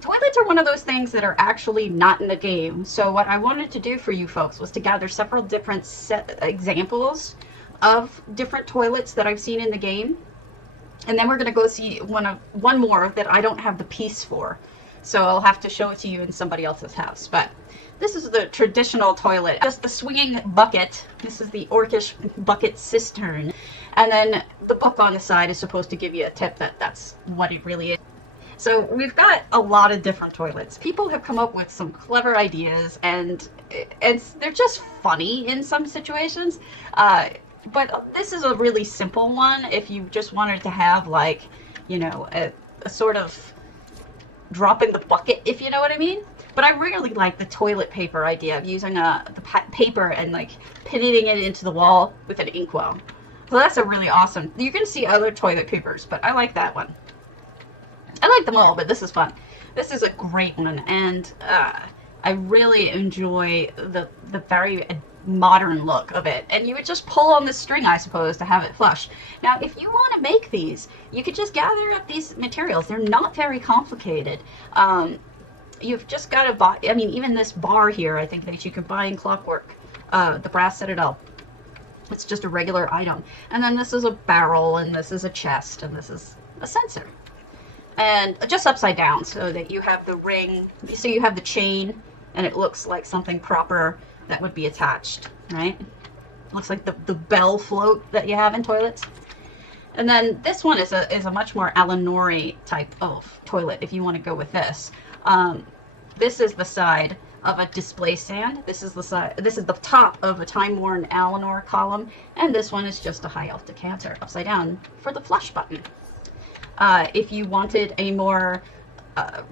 Toilets are one of those things that are actually not in the game. So what I wanted to do for you folks was to gather several different examples of different toilets that I've seen in the game. And then we're going to go see one more that I don't have the piece for. So I'll have to show it to you in somebody else's house. But this is the traditional toilet. Just the swinging bucket. This is the Orcish bucket cistern. And then the book on the side is supposed to give you a tip that that's what it really is. So we've got a lot of different toilets. People have come up with some clever ideas, and they're just funny in some situations. But this is a really simple one if you just wanted to have, like, you know, a sort of drop in the bucket, if you know what I mean. But I really like the toilet paper idea of using the paper and, like, pinning it into the wall with an inkwell. So that's a really awesome. You can see other toilet papers, but I like that one. I like them all, but this is fun. This is a great one, and I really enjoy the very modern look of it. And you would just pull on the string, I suppose, to have it flush. Now, if you want to make these, you could just gather up these materials. They're not very complicated. You've just got to buy, I mean, even this bar here, I think that you can buy in Clockwork, the brass citadel. It's just a regular item. And then this is a barrel, and this is a chest, and this is a censer. And just upside down so that you have the ring, so you have the chain, and it looks like something proper that would be attached, right? Looks like the bell float that you have in toilets. And then this one is a much more Alanori type of toilet if you want to go with this. This is the side of a display stand. This is the top of a time-worn Alanor column, and this one is just a high elf decanter upside down for the flush button. If you wanted a more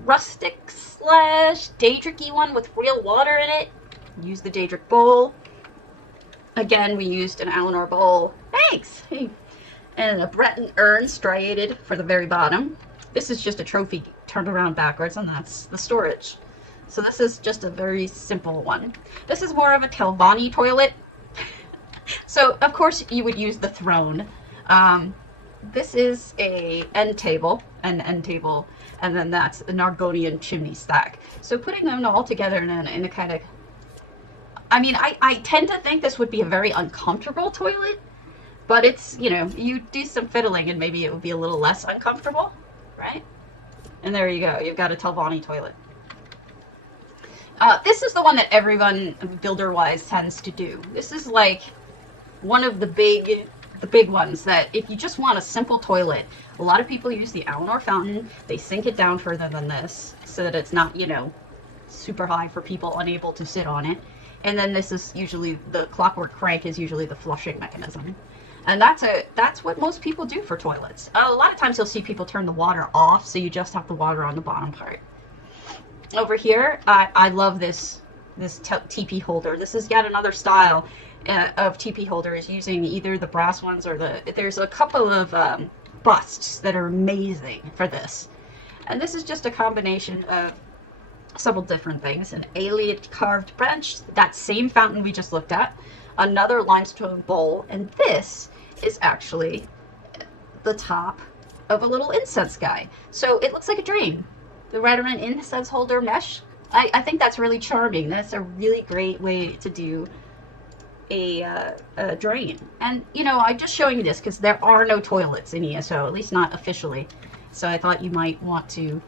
rustic / Daedric-y one with real water in it, use the Daedric bowl. Again, we used an Alanor bowl. Thanks! And a Breton urn striated for the very bottom. This is just a trophy turned around backwards, and that's the storage. So this is just a very simple one. This is more of a Telvanni toilet. So, of course, you would use the throne. This is an end table, and then that's an Argonian chimney stack. So putting them all together in a kind of... I mean, I tend to think this would be a very uncomfortable toilet, but it's, you know, you do some fiddling and maybe it would be a little less uncomfortable, right? And there you go. You've got a Telvanni toilet. This is the one that everyone, builder-wise, tends to do. This is like one of the big ones that if you just want a simple toilet, a lot of people use the Alanor fountain. They sink it down further than this so that it's not, you know, super high for people unable to sit on it. And then this is usually, the Clockwork crank is usually the flushing mechanism. And that's what most people do for toilets. A lot of times you'll see people turn the water off, so you just have the water on the bottom part. Over here, I love this teepee holder. This is yet another style of teepee holders using either the brass ones or there's a couple of busts that are amazing for this. And this is just a combination of several different things. An alien carved branch, that same fountain we just looked at, another limestone bowl, and this is actually the top of a little incense guy. So it looks like a drain. The Redoran incense holder mesh. I think that's really charming. That's a really great way to do a drain. And, you know, I'm just showing you this because there are no toilets in ESO, at least not officially. So I thought you might want to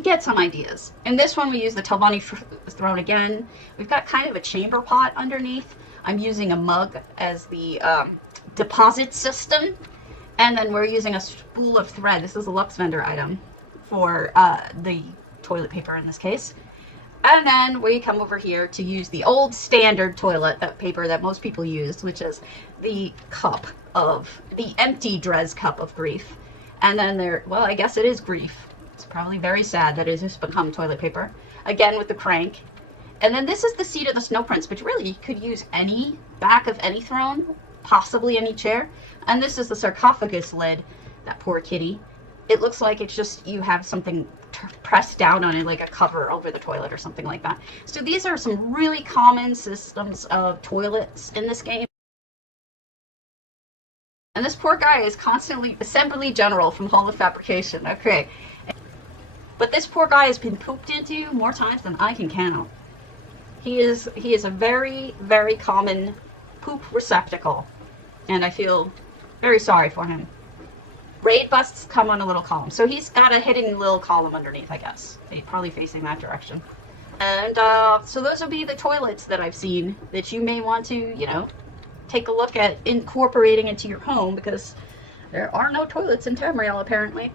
get some ideas. In this one, we use the Telvanni throne again. We've got kind of a chamber pot underneath. I'm using a mug as the deposit system. And then we're using a spool of thread. This is a Lux Vendor item for the toilet paper in this case. And then we come over here to use the old standard toilet paper that most people use, which is the empty Dres cup of grief. And then well, I guess it is grief. It's probably very sad that it has become toilet paper. Again with the crank. And then this is the seat of the Snow Prince, which really you could use any back of any throne, possibly any chair. And this is the sarcophagus lid, that poor kitty. It looks like it's just you have something pressed down on it, like a cover over the toilet or something like that. So these are some really common systems of toilets in this game. And this poor guy is constantly assembly general from Hall of Fabrication. Okay. But this poor guy has been pooped into more times than I can count. He is a very, very common poop receptacle, and I feel very sorry for him. Raid busts come on a little column, so he's got a hidden little column underneath, I guess. Probably facing that direction. And so those will be the toilets that I've seen that you may want to, you know, take a look at incorporating into your home, because there are no toilets in Tamriel apparently.